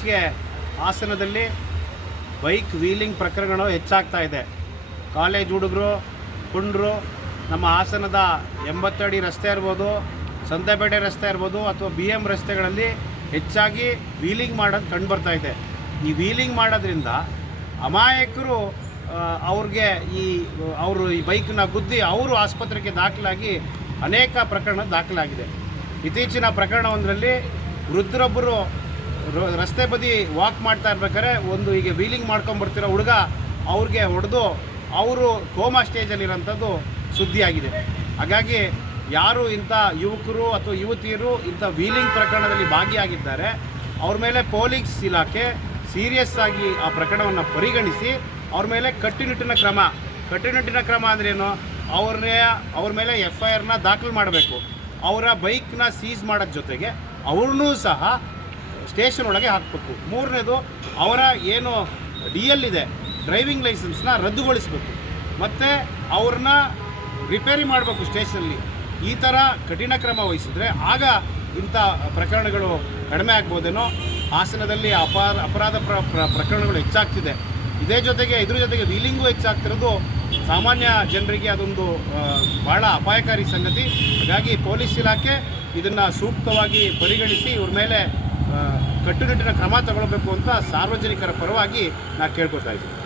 ಇತ್ತೀಚೆಗೆ ಹಾಸನದಲ್ಲಿ bike wheeling ಪ್ರಕರಣಗಳು ಹೆಚ್ಚಾಗ್ತಾ ಇದೆ. ಕಾಲೇಜ್ ಹುಡುಗರು, ಕುಂಡ್ರು ನಮ್ಮ ಹಾಸನದ ಎಂಬತ್ತಡಿ ರಸ್ತೆ ಇರ್ಬೋದು ಸಂತೆಪೇಟೆ ರಸ್ತೆ ಇರ್ಬೋದು ಅಥವಾ ಬಿ ಎಂ ರಸ್ತೆಗಳಲ್ಲಿ ಹೆಚ್ಚಾಗಿ ವೀಲಿಂಗ್ ಮಾಡೋದು ಕಂಡುಬರ್ತಾ ಇದೆ. ಈ ವೀಲಿಂಗ್ ಮಾಡೋದ್ರಿಂದ ಅಮಾಯಕರು ಅವ್ರಿಗೆ ಈ, ಅವರು ಈ ಬೈಕ್ನ ಗುದ್ದಿ ಅವರು ಆಸ್ಪತ್ರೆಗೆ ದಾಖಲಾಗಿ ಅನೇಕ ಪ್ರಕರಣ ದಾಖಲಾಗಿದೆ. ಇತ್ತೀಚಿನ ಪ್ರಕರಣವೊಂದರಲ್ಲಿ ವೃದ್ಧರೊಬ್ಬರು ರಸ್ತೆ ಬದಿ ವಾಕ್ ಮಾಡ್ತಾ ಇರ್ಬೇಕಾದ್ರೆ ಒಂದು ಈಗ ವೀಲಿಂಗ್ ಮಾಡ್ಕೊಂಬರ್ತಿರೋ ಹುಡುಗ ಅವ್ರಿಗೆ ಹೊಡೆದು ಅವರು ಕೋಮಾ ಸ್ಟೇಜಲ್ಲಿರೋಂಥದ್ದು ಸುದ್ದಿಯಾಗಿದೆ. ಹಾಗಾಗಿ ಯಾರು ಇಂಥ ಯುವಕರು ಅಥವಾ ಯುವತಿಯರು ಇಂಥ ವೀಲಿಂಗ್ ಪ್ರಕರಣದಲ್ಲಿ ಭಾಗಿಯಾಗಿದ್ದಾರೆ, ಅವ್ರ ಮೇಲೆ ಪೊಲೀಸ್ ಇಲಾಖೆ ಸೀರಿಯಸ್ ಆಗಿ ಆ ಪ್ರಕರಣವನ್ನು ಪರಿಗಣಿಸಿ ಅವ್ರ ಮೇಲೆ ಕಟ್ಟುನಿಟ್ಟಿನ ಕ್ರಮ. ಕಟ್ಟುನಿಟ್ಟಿನ ಕ್ರಮ ಅಂದ್ರೇನು ಅವ್ರನ್ನೇ, ಅವ್ರ ಮೇಲೆ ಎಫ್ ಐ ಆರ್ನ ದಾಖಲು ಮಾಡಬೇಕು. ಅವರ ಬೈಕ್ನ ಸೀಸ್ ಮಾಡೋದ್ರ ಜೊತೆಗೆ ಅವ್ರನ್ನೂ ಸಹ ಸ್ಟೇಷನ್ ಒಳಗೆ ಹಾಕಬೇಕು. ಮೂರನೇದು ಅವರ ಏನು ಡಿ ಎಲ್ ಇದೆ ಡ್ರೈವಿಂಗ್ ಲೈಸೆನ್ಸ್ನ ರದ್ದುಗೊಳಿಸಬೇಕು. ಮತ್ತು ಅವ್ರನ್ನ ರಿಪೇರಿ ಮಾಡಬೇಕು ಸ್ಟೇಷನಲ್ಲಿ ಈ ಥರ ಕಠಿಣ ಕ್ರಮ ವಹಿಸಿದ್ರೆ ಆಗ ಇಂಥ ಪ್ರಕರಣಗಳು ಕಡಿಮೆ ಆಗ್ಬೋದೇನೋ. ಹಾಸನದಲ್ಲಿ ಅಪಾರ, ಅಪರಾಧ ಪ್ರ, ಪ್ರ- ಪ್ರಕರಣಗಳು ಹೆಚ್ಚಾಗ್ತಿದೆ. ಇದೇ ಜೊತೆಗೆ, ಇದ್ರ ಜೊತೆಗೆ ವೀಲಿಂಗು ಹೆಚ್ಚಾಗ್ತಿರೋದು ಸಾಮಾನ್ಯ ಜನರಿಗೆ ಅದೊಂದು ಭಾಳ ಅಪಾಯಕಾರಿ ಸಂಗತಿ. ಹಾಗಾಗಿ ಪೊಲೀಸ್ ಇಲಾಖೆ ಇದನ್ನು ಸೂಕ್ತವಾಗಿ ಪರಿಗಣಿಸಿ ಇವ್ರ ಮೇಲೆ ಕಟ್ಟುನಿಟ್ಟಿನ ಕ್ರಮ ತಗೊಳ್ಬೇಕು ಅಂತ ಸಾರ್ವಜನಿಕರ ಪರವಾಗಿ ನಾನು ಕೇಳ್ಕೊತಾ ಇದ್ದೀನಿ.